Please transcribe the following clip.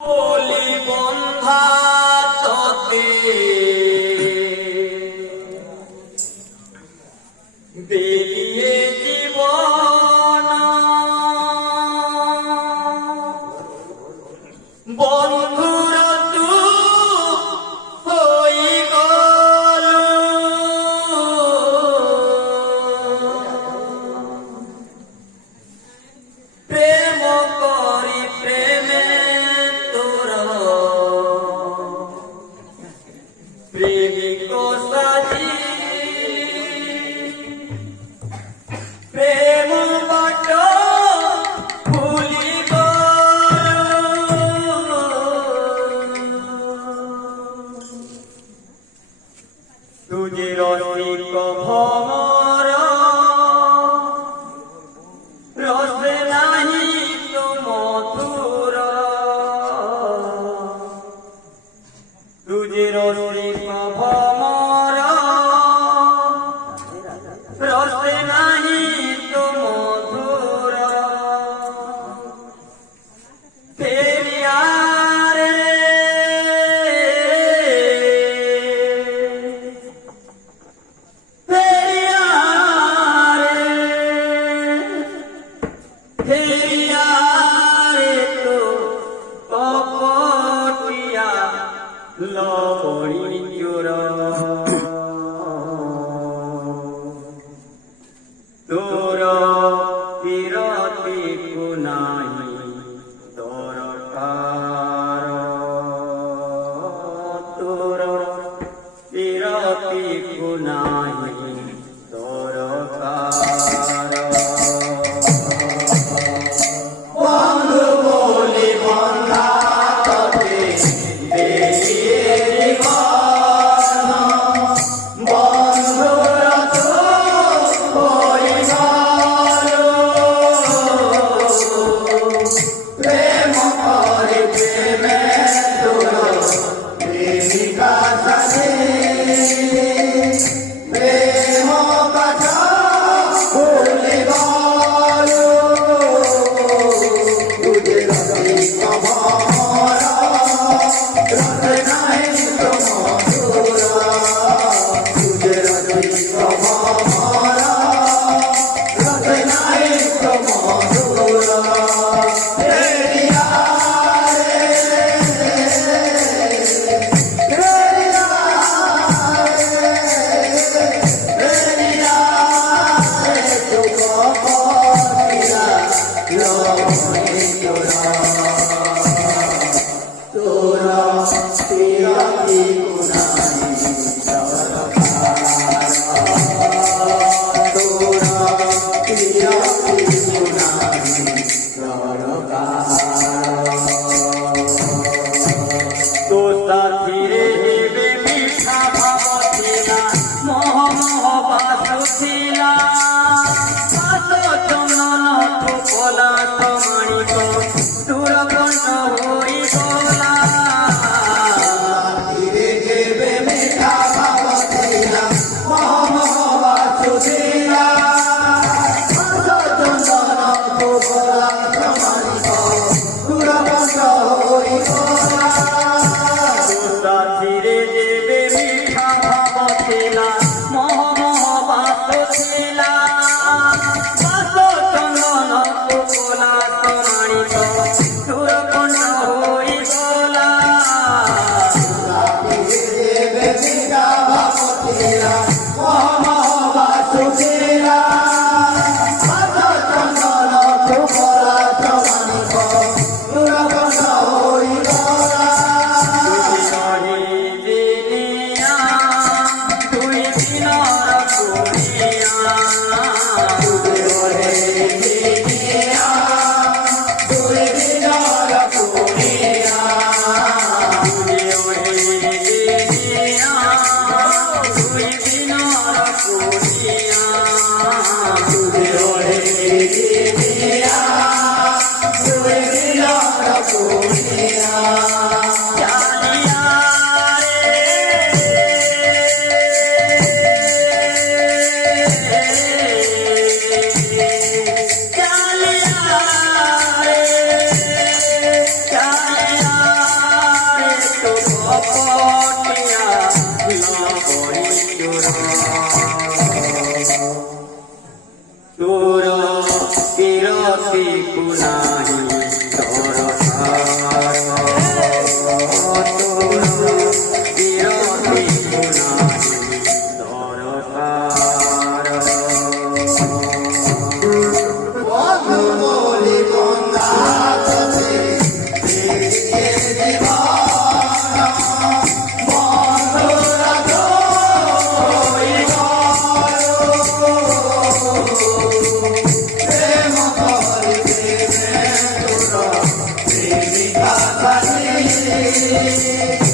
বলি বন্ধা তোতে বেরিয়ে জীবন বন্ধুর তু হই গল প্রেম করি প্রেমে প্রেমিক সাজি প্রেম বাট ভুলি তুঝে রসিক ভমর রসে নাহি তো মধুর তুঝে রসিক ভমর রসে নাহি তো মধুর ফেরিয়া রে ফেরিয়া রে ফেরিয়া রে তো কপটিয়া লবড়ি চোর তোর তিরতি পুনাই দরকার তোর তিরতি পুনাই দরকার বন্ধু বলি বন্ধা তোতে বেরিয়ে জীবন বন্ধুর তু হই গল প্রেম করি প্রেমে তোর প্রেমিকা সাথে প্রেম কথা ভুলি গল তুঝে রসিক ভমর রসে নাহি তো মধুর তুঝে রসিক ভমর রসে নাহি তো মধুর ফেরিয়া রে ফেরিয়া রে ফেরিয়া রে তু কপটিয়া লবড়ি চোরা তোরা তিরতি পুনাই দরকার তোরা তিরতি পুনাই দরকার তো সাথীরে দেবে মিঠা ভাব ছিলা মোহ মোহ বাস ছিলা বাস চন্দন ফুকলা মাণিক তুর কণ্ঠ হই গলা ধীরে দেবে Thank you.